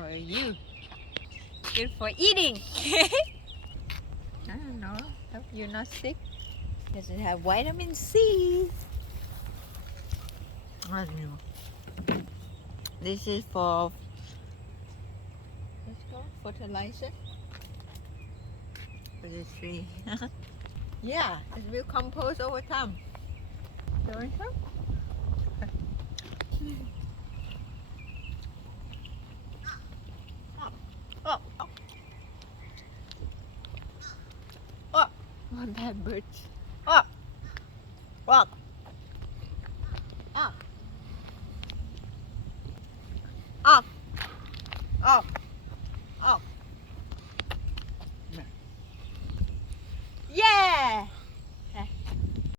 for you. Good for eating. I don't know. Hope you're not sick. Does it have vitamin C? I don't know. This is for, let's go, fertilizer for the tree. Yeah, it will compost over time. Don't you? Oh, oh, oh, oh, that bird. Oh, walk. Oh.